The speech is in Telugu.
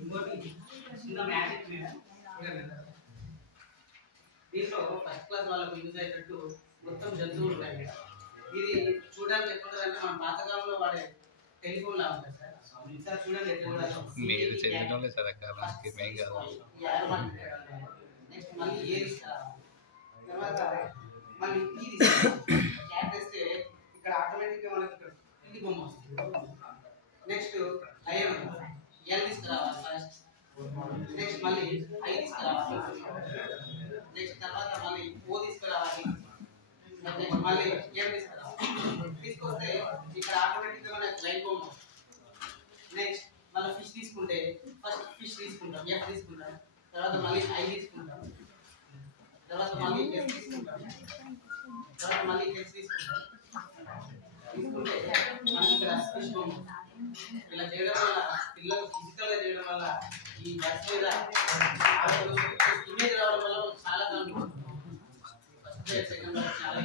ఇంకోటి చిన్న మ్యాజిక్ మీద దీంట్లో ఫస్ట్ క్లాస్ వాళ్ళకు యూజ్ అయ్యేటట్టు మొత్తం జంతువులు ఉన్నాయి. ఇది చూడడానికి ఎట్లా అంటే మన పాతకాలంలో వాడే టెలిఫోన్ లా ఉంటుంది సార్. ఈసారి చూడండి ఎట్లా మీరు చదివినోళ్ళే చదవకాలం మేం కాదు. నెక్స్ట్ మళ్ళీ ఏది తర్వాత మళ్ళీ ఇది క్యాట్ వేస్తే ఇక్కడ ఆటోమేటిక్గా మనకి ఇక్కడ ఇది బొమ్మ వస్తుంది. నెక్స్ట్ లయన్ ఎల్ తీసుకురావాలి ఫస్ట్. నెక్స్ట్ మళ్ళీ ఐ తీసుకురావాలి. నెక్స్ట్ తర్వాత మళ్ళీ ఓ తీసుకురావాలి. నెక్స్ట్ మళ్ళీ ఎం తీసుకురావాలి. తీసుకొస్తే ఇక్కడ ఆటోమేటిక్గా మనకి లైన్ బొమ్మ. నెక్స్ట్ మళ్ళీ ఫిష్ తీసుకుంటే ఫస్ట్ ఫిష్ తీసుకుంటాం, ఎఫ్ తీసుకుంటాం, తర్వాత మళ్ళీ ఐ తీసుకుంటాం, తర్వాత మళ్ళీ ఎస్ తీసుకుంటాం, తర్వాత మళ్ళీ ఎక్స్ తీసుకుంటాం. తీసుకుంటే మనకి ఇక్కడ ఫిష్ బొమ్మ. ఇలా చేయడం వల్ల పిల్లలు ఫిజికల్ గా చేయడం వల్ల ఈ బస్ మీద ఇమేజ్ రావడం వల్ల చాలా ఫస్ట్ సెకండ్ చాలా